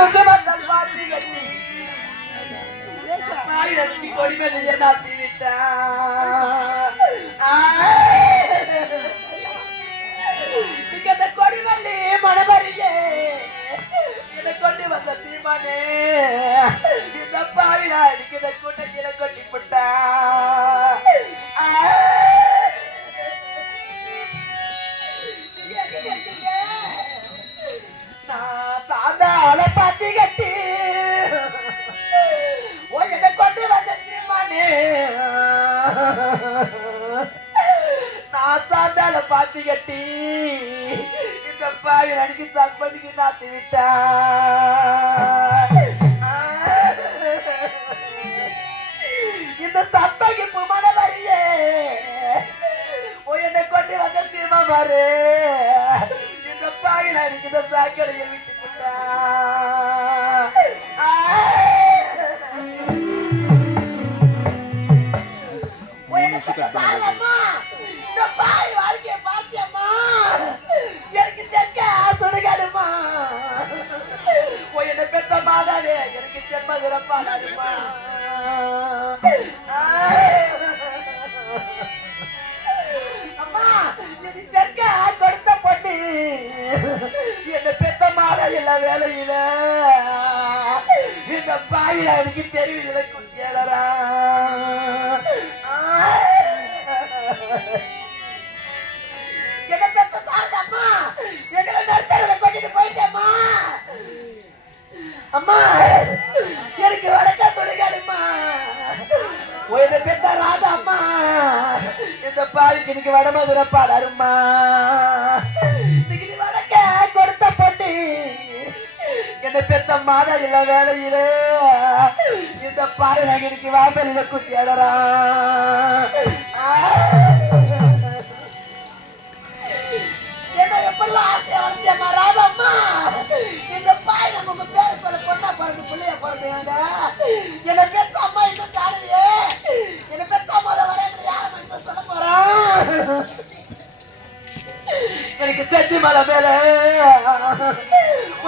துண்டு வந்தால் பாத்தி கட்டி ஆயிரத்தி கொடி வெளியே நாத்தி விட்டா நீங்க இந்த கொடிமல்லி மணமறிய என்னை கொண்டு வந்த தீமானே இந்த பாவிடா எனக்கு சாந்தால பாத்தி கட்டி இந்த பாவி நடிக்கு சம்பந்திக்கு நாத்தி விட்டா இந்த சம்பகி புமண வரியே என்னை கொண்டு வந்த தீமா பாரு. இந்த பாவி நடிக்கு இந்த சாக்கடையை விட்டு விட்டா இந்த எனக்கு அம்மா இது தெற்க கொடுத்த பொண்ணு. என்ன பெத்த மாதா இல்ல வேலையில. இந்த பாவில எனக்கு தெரிவிதில்லை குட்டியாளரா என்ன பெத்த சாரதம்மா எங்களை நடுத்தரவுல கொண்டுட்டு போயிட்டேம்மா. அம்மா. எனக்கு வடக்க துணிகாடுமா என்ன பெத்த ராதாம்மா. இந்த பாவிக்கு இன்னைக்கு வடமதுரை பாடாருமா இன்னைக்கு நீ வடக்க கொடுத்த பொண்ணு. என்ன பெத்த மாதா இல்ல வேலையில. இந்த பாரு நகருக்கு வாசலில குத்தி அடறான் பிள்ளைய என்ன பெத்த அம்மா இன்னும் காணலையே என்ன பெத்த வரேன் யாரும் சொல்ல போறான் எனக்கு செச்சு மலை மேல.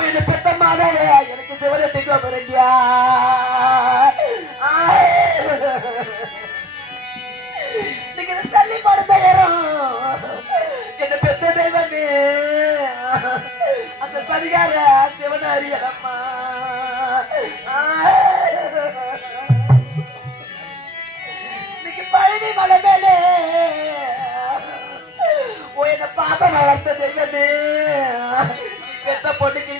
என்ன பெத்த மாதாவே எனக்கு சிவனத்துக்கு வரண்டியா நீங்க தள்ளி படுத்த இடம் என்ன பெத்த தெய்வமே அந்த சரிகார சிவன அறியலம்மா இன்னைக்கு பழனி மலை மேலே ஓ என்ன பாசம் வளர்த்த தெய்வமே. நீ பொண்ணுக்கு